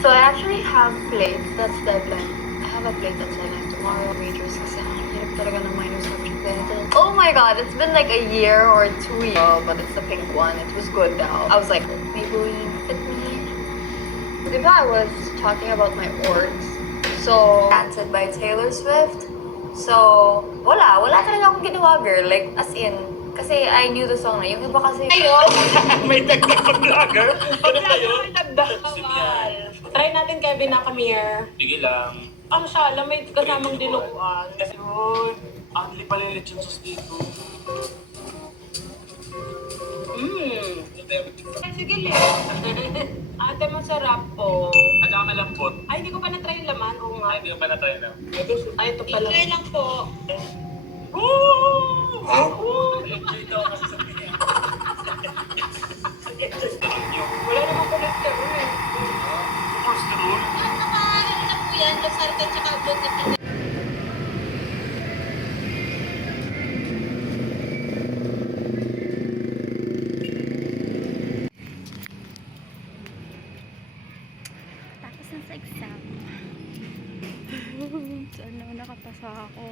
So I actually have plates that's deadline. I have a plate that's deadline tomorrow. Majors kasi ang hirap talaga ng minor subject dito. Oh my god, it's been like a year or 2 years. Oh, but it's the pink one. It was good now. I was like, maybe will you fit me? Diba I was talking about my orgs. So, Danced by Taylor Swift. So, wala talaga akong ginawa, girl. Like, as in, kasi I knew the song na. Yung iba kasi, ayun! May dagdag pa vlogger? Ano ba yun? May dagdag. Try natin, Kevin, na come here. Sige lang. Ang sala, may kasamang dinuguan. Yun. Only pala yung lechon sauce dito. Ay, sige, Leo. Ate, masarap po. At saka malambot. Ay, hindi ko pa na-try yung laman. Oo nga. Ay, hindi ko pa na-try na. Ay, ito pala. Enjoy lang po. Woo! Enjoy daw kasi sa pinya. Wala namang cholesterol eh. Cholesterol? Ano na po yan? Losartan tsaka blood na Tapos na sa exam. Sana nakapasa ako.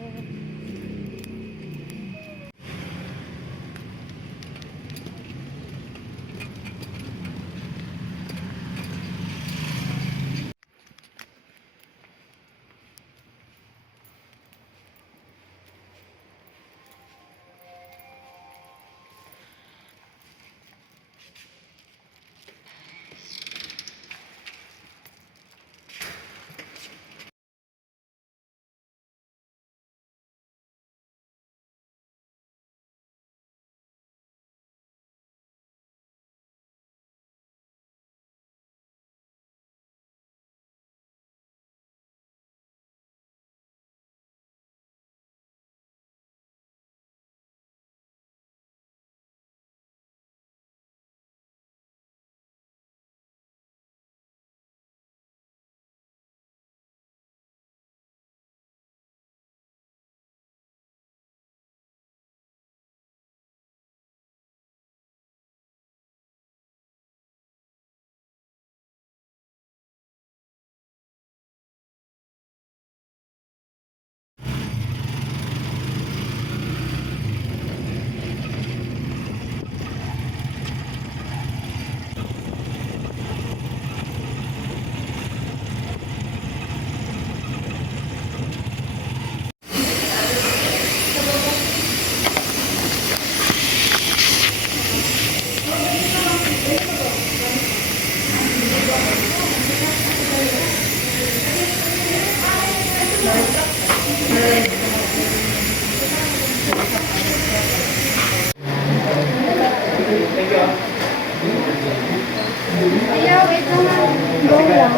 Ayaw, ito na. Go lang.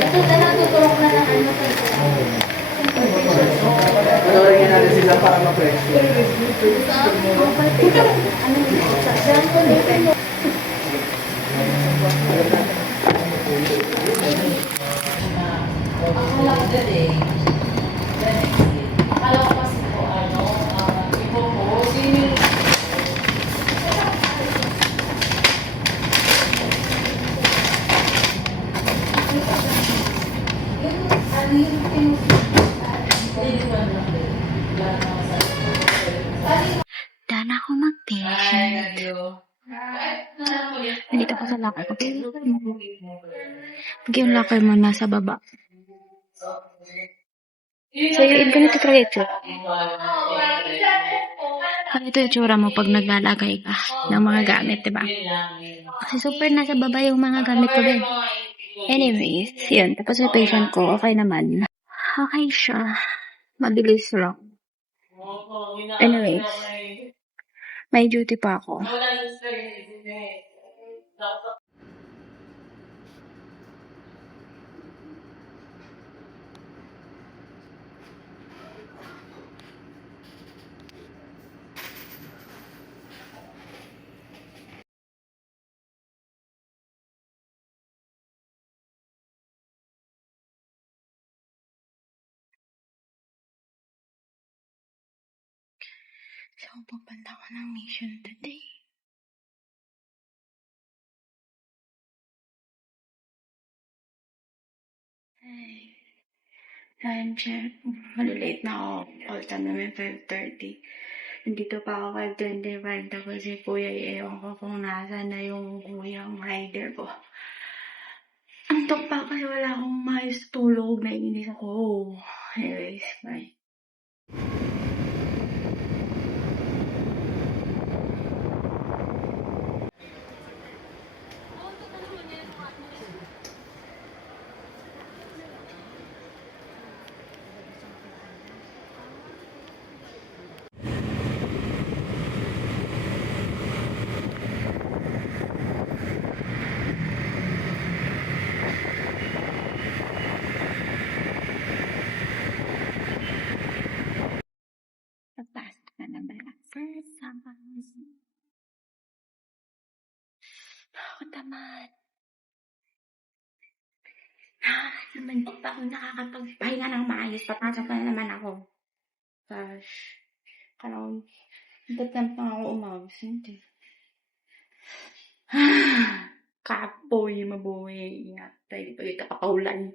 Ito na natutulog na ng ano. Panoorin natin sila para ma-pressure. Akala ko dyan eh. Akala ko kasi po, ipo po, sino Dana ako mag-patient. Nandito ako sa locker ko. Pag yung locker mo nasa baba. So, yung ganito talaga ito. Ganito yung tsura mo pag naglalagay ka ng mga gamit, diba? Kasi super nasa baba yung mga gamit ko din. Anyways, yun. Tapos yung patient ko, okay naman. Okay siya. Mabilis lang. Anyways, may duty pa ako. So, pupunta ko ng mission today. Ay, time check. Malilate na ako. All time namin 5:30. Nandito pa ako 5:25. Tapos si Kuya, ewan ko kung nasa na yung kuyang rider ko. Antok pa kasi wala akong maayos tulog. Naiinis ako. Anyways, bye. Papasok na naman ang first summer. Ako naman. Naman di pa ako nakakapagpahinga ng maayos. Papasok na naman ako. Gosh. Kalau natatempt na ako umabos. Hindi. Kapoy, mabuhay. Ingat tayo. Pagkita kapaulan.